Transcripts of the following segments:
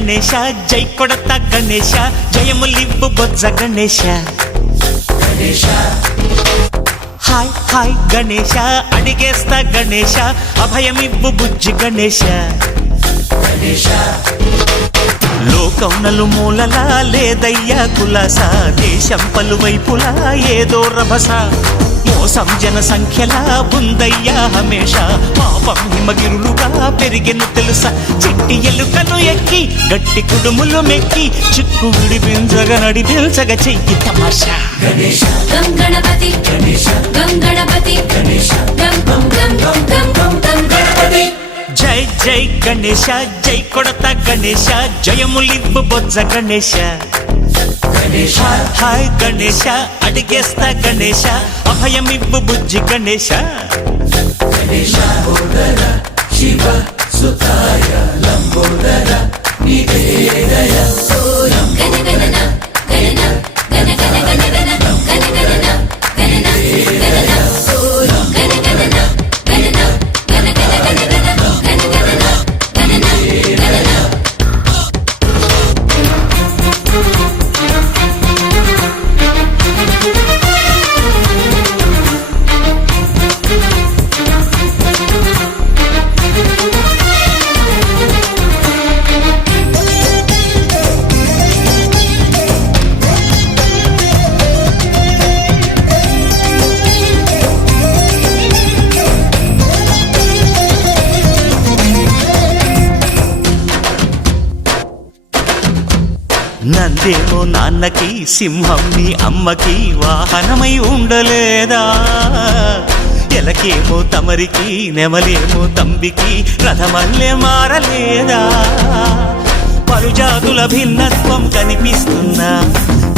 గణేశ జై కొడత గణేశ జయములివ్వు బొజ్జ Ganesha hi hi Ganesha అడిగేస్తా Ganesha అభయమివ్వు బుజ్జి గణేశ లోకం నలుమూలలా లేదయ్యా కులాస దేశం పలువైపులా ఏదో రభస మోసం జన సంఖ్యలా ఉందయ్యా హమేష పాపం హిమగిరులుగా పెరిగిన తెలుసా చిట్టి ఎలుకను ఎక్కి గట్టి కుడుములు మెక్కి చిక్కు విడిపించగా నడిపించగా చెయ్యి తమాషా గణేశ గం గణపతి గణేశ గం గణపతి గణేశ గం గం గం గం గం గం గణపతి జై జై గణేశ జై కొడత గణేశ జయములివ్వు బొజ్జ గణేశ హాయ్ గణేశ అడిగేస్తా గణేశ అభయమివ్వు బుజ్జి గణేశ శివ సుతాయ లంబోదర నివేదయ గణ గణన గణన గణ గణ గణ గణ గణ గణన గణన గణన గణ గణన గణన గణ గణ గణ గణ గణ గణన గణన గణన నందేమో నాన్నకి సింహం నీ అమ్మకి వాహనమై ఉండలేదా ఎలకేమో తమరికి నెమలేమో తంబికి రథమల్లే మారలేదా పలుజాతుల భిన్నత్వం కనిపిస్తున్నా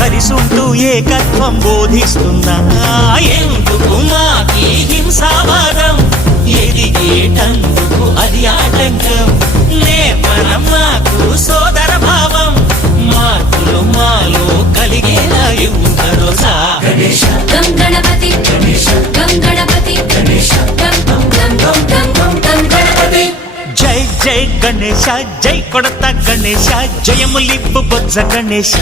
కలిసుంటూ ఏకత్వం బోధిస్తున్నా ఎందుకు మాకి హింసావాదం ఎదిగేటందుకు అది ఆటంకం నేపరం మాకు సోదర భావం మార్పులు మాలో కలిగేలా భరోసా గణేశ గం గణపతి గణేశ గం గణపతి గణేశ గం గం గం గం గం గం గణపతి జై జై గణేశ జై కొడత గణేశ జయములివ్వు బొజ్జ గణేశ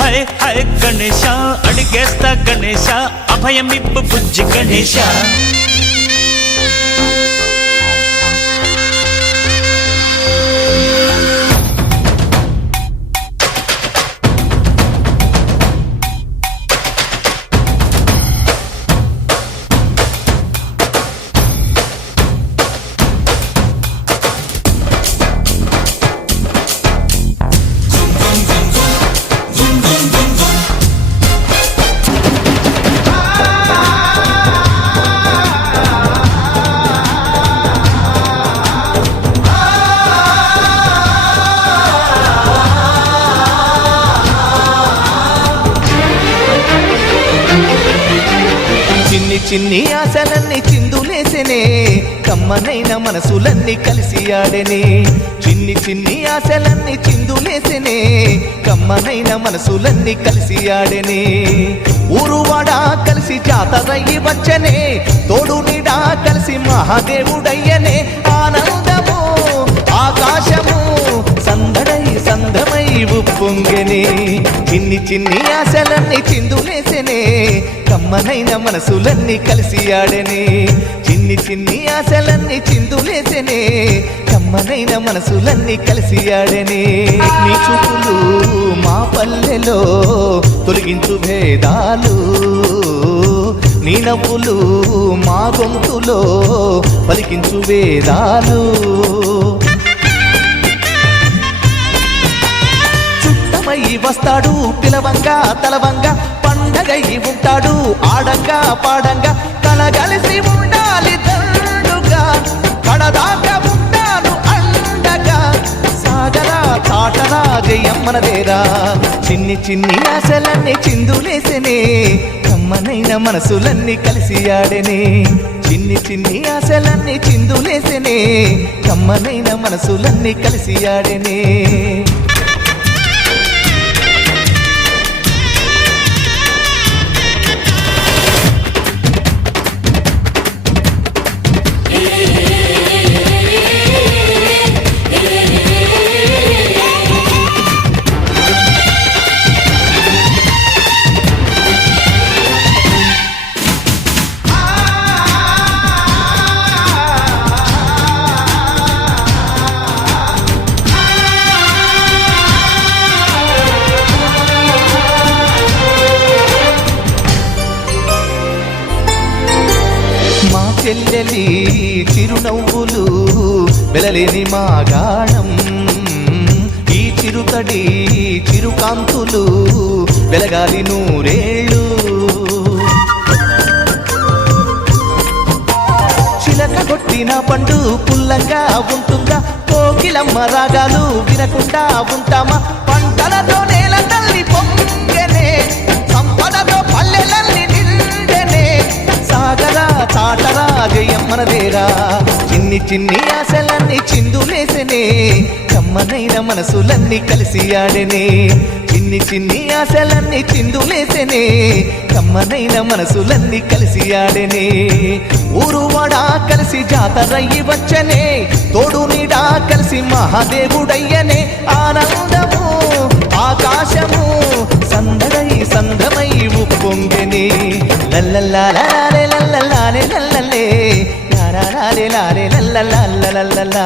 హై హై గణేశ అడిగేస్తా గణేశ అభయమివ్వు బుజ్జి గణేశ చిన్ని ఆశలన్నీ చిందులేసెనే కమ్మనైన మనసులన్నీ కలిసి ఆడెనే చిన్ని ఆశలన్నీ చిందులేసెనే కమ్మనైన మనసులన్నీ కలిసి ఆడెనే ఊరువాడ కలిసి జాతరయ్యి వచ్చనే తోడు నీడా కలిసి మహాదేవుడయ్యనే ఆనందము ఆకాశము సందడై సందమై ఉప్పొంగెనే చిన్ని ఆశలన్నీ చిందులేసెనే కమ్మనైన మనసులన్నీ కలిసి ఆడెనే చిన్ని ఆశలన్నీ చిందులేసెనే కమ్మనైన మనసులన్నీ కలిసి ఆడెనే నీ చూపులు మా పల్లెలో తొలగించు భేదాలు నీ నవ్వులు మా గొంతులో పలికించు వేదాలు చుట్టమై వస్తాడు పిలవంగా తలవంగా పండగై ఉంటాడు ఆడంగా పాడంగా కలగలిసి ఉండాలి దండుగా కడదాకా ఉంటాను అండగా సాగరా తాటరా జయమ్మనదేరా చిన్ని ఆశలన్నీ చిందులేసెనే కమ్మనైన మనసులన్నీ కలిసి ఆడెనే చిన్ని ఆశలన్నీ చిందులేసెనే కమ్మనైన మనసులన్నీ కలిసి ఆడెనే చెల్లెలి చిరునవ్వులు వెలలేని మా గాణం ఈ చిరుతడి చిరుకాంతులు వెలగాలి నూరేళ్ళు చిలక కొట్టిన పండు పుల్లంగా ఉంటుందా కోకిలమ్మ రాగాలు వినకుండా ఉంటామా పంటలతో నేల తల్లి పొంగెనే సంపదతో పల్లెలల్ని నిండెనే సాగరా చాటరా జయమ్మనదేరా చిన్ని చిన్ని ఆశలన్నీ చిందులేసెనే కమ్మనైన మనసులన్నీ కలిసి ఆడెనే చిన్ని చిన్ని ఆశలన్నీ చిందులేసెనే కమ్మనైన మనసులన్నీ కలిసి ఆడెనే ఊరువాడా కలిసి జాతరయ్యి వచ్చనే తోడు నీడా కలిసి మహాదేవుడయ్యనే ఆనందము ఆకాశము సందడై సందమై ఉప్పొంగెనే లల్లల్లాలే లల్లల్లాలే లల్లలే లారే లారే లల్లల్లాలల్లల్లా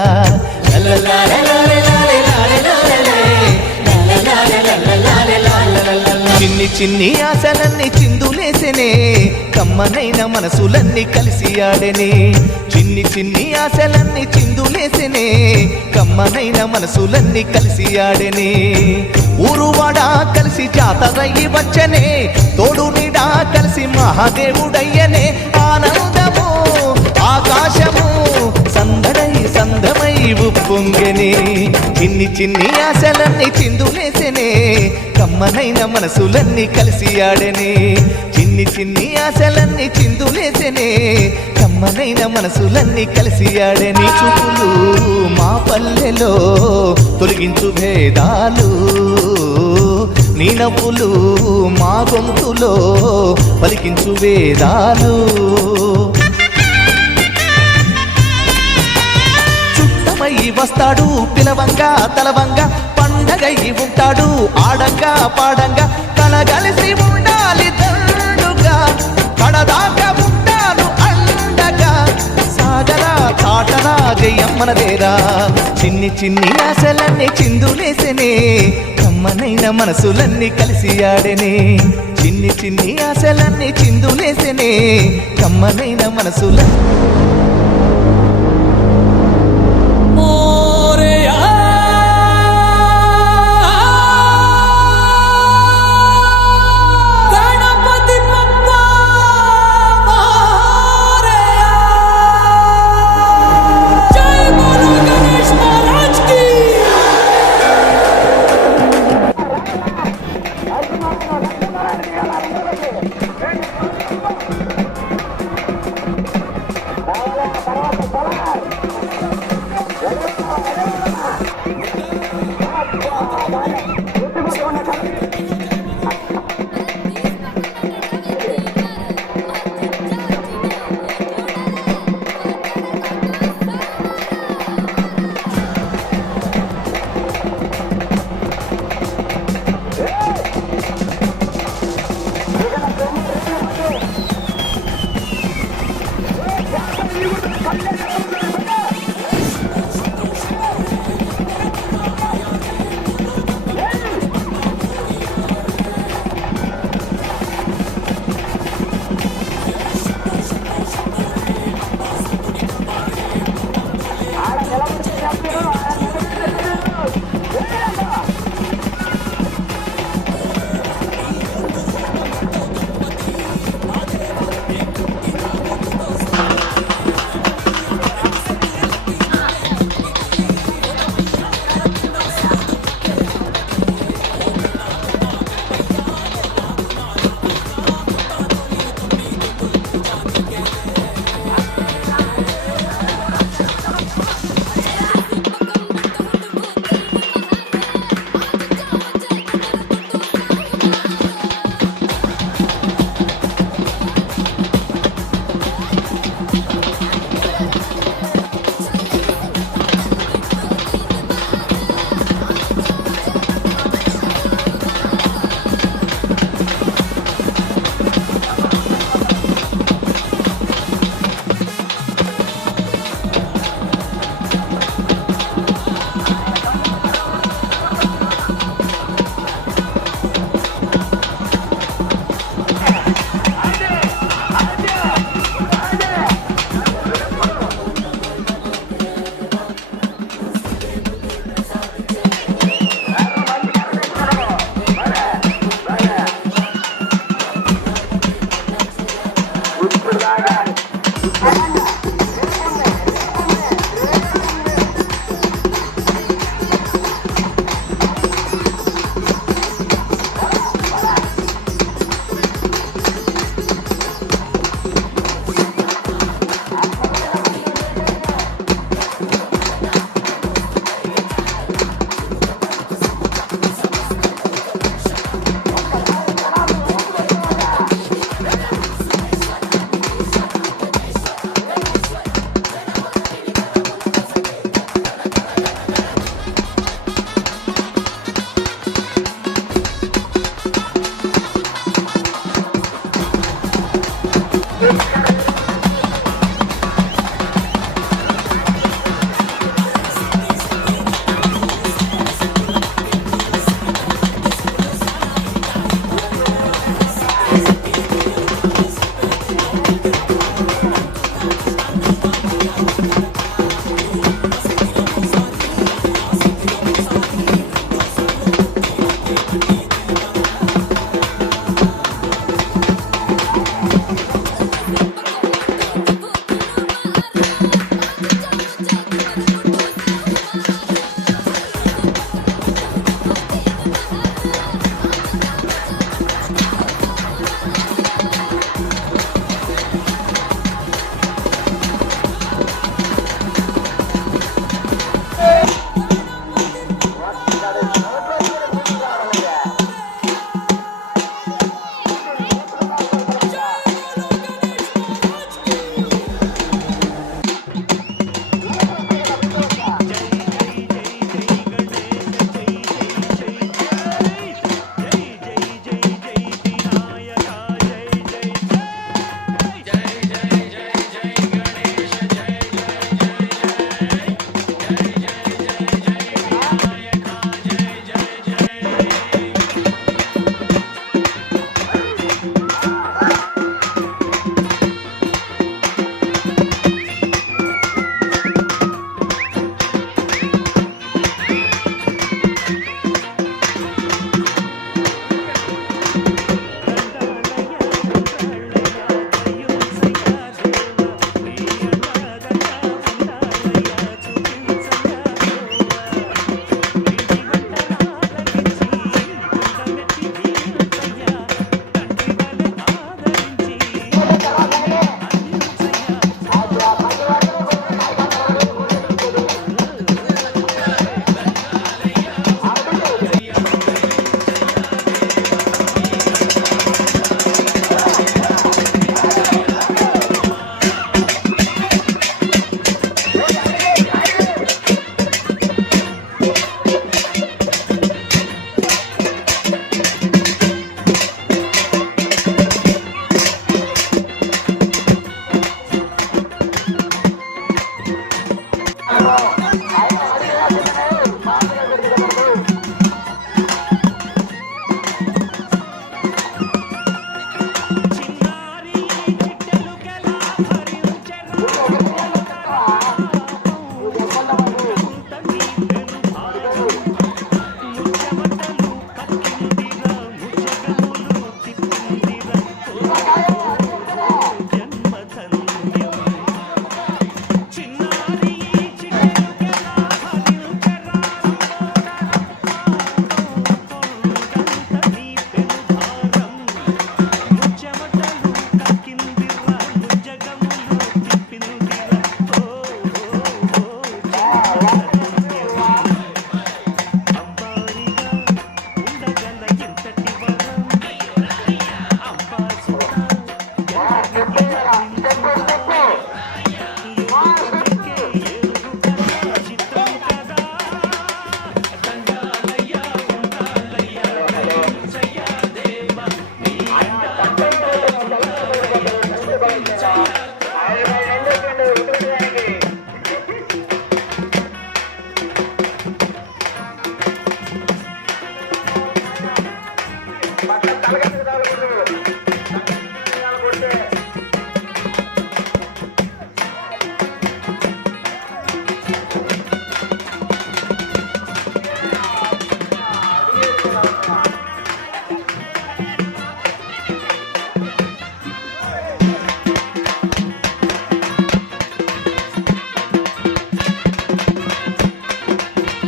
లల్లల్లాలే లారే లారే లారే లల్లలే లల్లల్లాలే లల్లల్లాలే లల్లల్లా చిన్ని చిన్ని ఆశలన్నీ చిందులేసెనే కమ్మనైన మనసులన్నీ కలిసి ఆడెనే చిన్ని చిన్ని ఆశలన్నీ చిందులేసెనే కమ్మనైన మనసులన్నీ కలిసి ఆడెనే ఊరువాడా కలిసి జాతరయ్యి వచ్చనే తోడు నీడా కలిసి మహాదేవుడయ్యనే ఆనందము ఆకాశము సందడై సందమై ఉప్పొంగెనే చిన్ని చిన్ని ఆశలన్నీ చిందులేసెనే కమ్మనైన మనసులన్నీ కలిసి ఆడెనే చిన్ని చిన్ని ఆశలన్నీ చిందులేసెనే కమ్మనైన మనసులన్నీ కలిసి ఆడెనే చూపులు మా పల్లెలో తొలగించు భేదాలు నీ నవ్వులు మా గొంతులో పలికించు వేదాలు చుట్టమై వస్తాడు పిలవంగా తలవంగా పండగై ఉంటాడు ఆడంగా పాడంగా కలగలిసి ఉండాలి దండుగా కడదాకా ఉంటాను అండగా సాగరా చాటరా జయమ్మనదేరా చిన్ని చిన్ని ఆశలన్నీ చిందులేసెనే కమ్మనైన మనసులన్నీ కలిసి ఆడెనే చిన్ని చిన్ని ఆశలన్నీ చిందులేసెనే కమ్మనైన మనసులన్నీ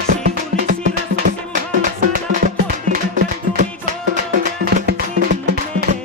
శివుని శిరసు సింహాసనం పొందిన చంద్రుని గోచరం నిన్నే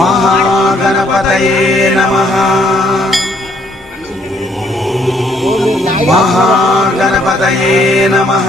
మహాగణపతయే నమః మహాగణపతయే నమః